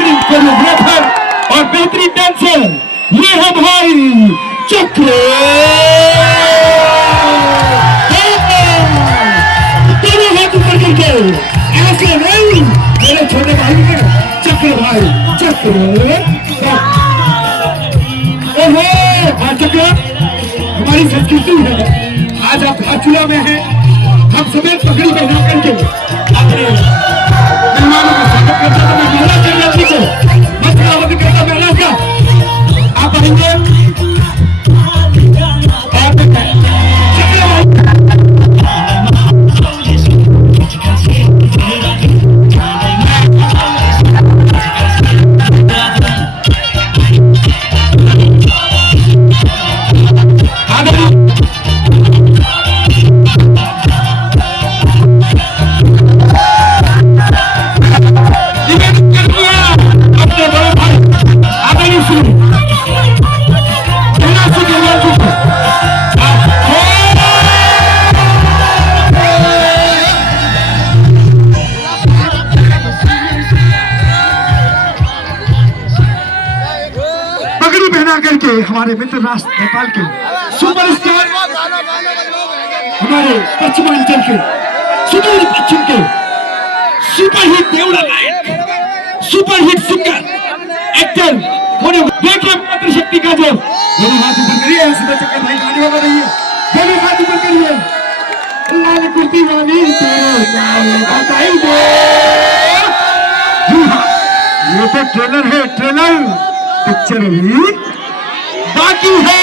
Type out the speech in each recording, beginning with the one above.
बेहतरीन कोरियोग्राफर और बेहतरीन डांसर ये है भाई चक्र। दोनों हाथ ऊपर करके ऐसे नहीं, मेरे छोटे भाई ने चक्र भाई चक्र। ओहो चक्र हमारी संस्कृति है। आज आप धारचूला में हैं, हम सभी पगड़ी पहना करके अपने मेहमानों का स्वागत करते हैं। मैं महिला कन्यात्री को मत करता महिला का आप आएंगे करके हमारे मित्र राष्ट्र नेपाल के सुपरस्टार, हमारे पश्चिमांचल के सुदूर पश्चिम के सुपरहिट देवड़ा गायक, सुपरहिट सिंगर, एक्टर होने देखिए मातृशक्ति का जो दोनों हाथ ऊपर करिए, सीधा चक्कर भाई गाने वाला रहिए, दोनों हाथ ऊपर करिए। लाल कुर्ती वाली बताई दे। ये तो ट्रेलर है, ट्रेलर पिक्चर भी बाकी है।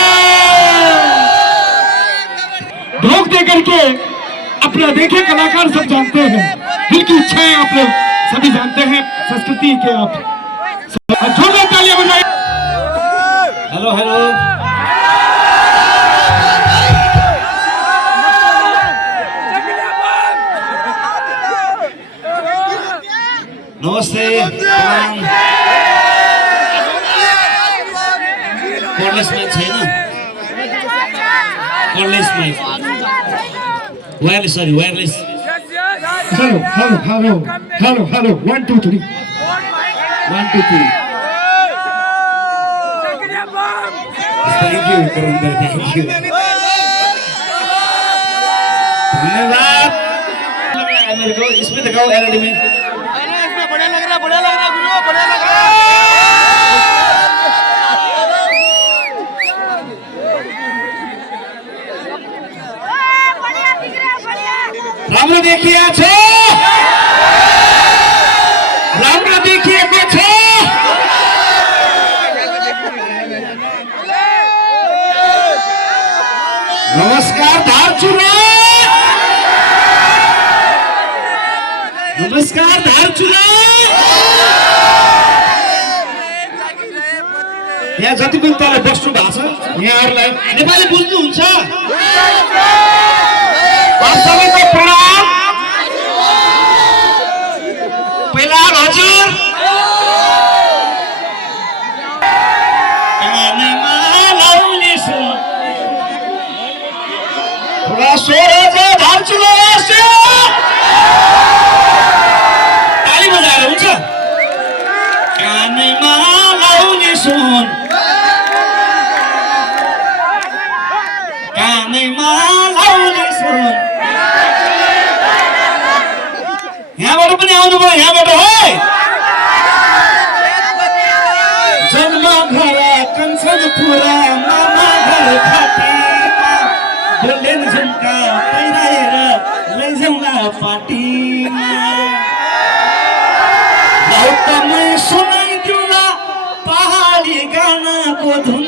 ढोक दे करके अपना देखे कलाकार सब जानते हैं, दिल की इच्छाएं आप लोग सभी जानते हैं, संस्कृति के आप जोरदार तालियां बजाइए। हेलो हेलो नमस्ते कॉर्डलेस माइक छैन, cordless mic wireless, sorry wireless. Hello hello hello hello hello 1 2 3 1 2 3। Thank you करुंदर, थैंक यू, धन्यवाद। मेरे को इसमें दिखाओ एलईडी में, इसमें बढ़िया लग रहा है, बढ़िया लग रहा है गुरु, बढ़िया लग रहा है। राम्रो देखिए छे, राम्रो देखिए छे। नमस्कार धारचूला, नमस्कार धारचूला। यहाँ जति पनि तल बस्नु भएको छ यहाँहरूलाई नेपाली बुझ्नुहुन्छ? आप सबैको प्रणाम। पहिला हजुर कानमा लाउने सो थोडा स्वर चाहिँ धारचूला ताली बजाएर हुन्छ। कानमा लाउने सुन, कानमा लाउने सुन। यहाँबाट पनि आउनुभयो, यहाँबाट है। जन्म घर कञ्चनपुरा, मामा घर फाटीमा, बोलेन झुम्का पहिराएर लैजाउँला पार्टीमा। गौतमै सुनाइदिउँला पहाडी गानाको धुन।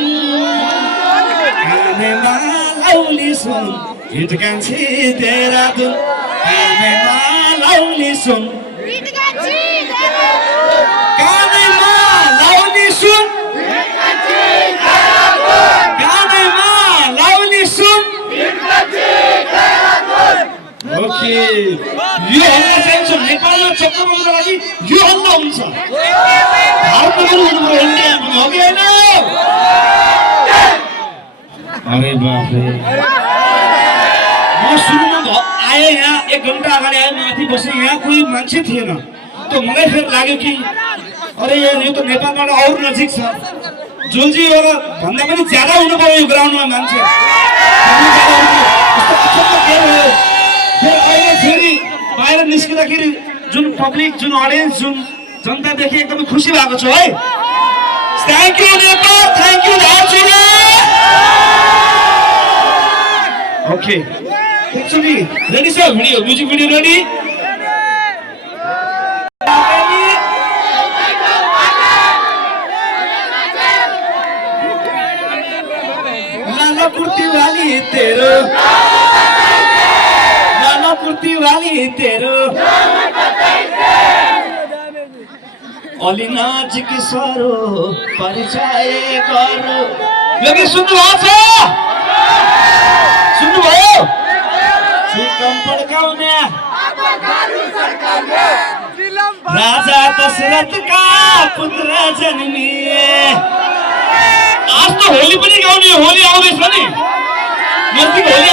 कानेमा लाउने सुन, हिट कान्छी तेरा धुन। कानेमा लाउने सुन, कानेमा लाउने सुन, कानेमा लाउने सुन। ओके, यो हल्ला चाहिन्छ नेपालमा चक्करको लागि, यो हल्ला हुन्छ। भारतमा पनि हुनु इन्डियामा हो कि होइन? अरे बाप रे, म सुरुमा आए यहाँ 1 घण्टा अगाडि आए, माथि बसेँ, यहाँ कोही मान्छे थिएन। तो मलाई फेरि लाग्यो कि अरे यो त नेपालबाट अरू नजिक छ जुलजी होला भन्दा पनि ज्यादा हुनु पर्यो यो ग्राउन्डमा मान्छे फेरि बाहिर निस्किँदाखेरि जुन पब्लिक जुन अडियन्स जुन जनता देखि एकदमै खुसी भएको छु है thank you Nepal thank you Darjeeling okay एकचोटि रेडी छ भिडियो म्युजिक भिडियो रेडी लाला कुर्ती वाली तेरो लाला कुर्ती वाली तेरो अलि नजिक सरो परिचय गरौ यो गीत सुन्नुभएको छ सुन्नुभयो चिकन पड्काउने राजा दशरथका पुत्र जन्मिए आज त होली पनि गाउने होली आउँदैछ नि नजिक होली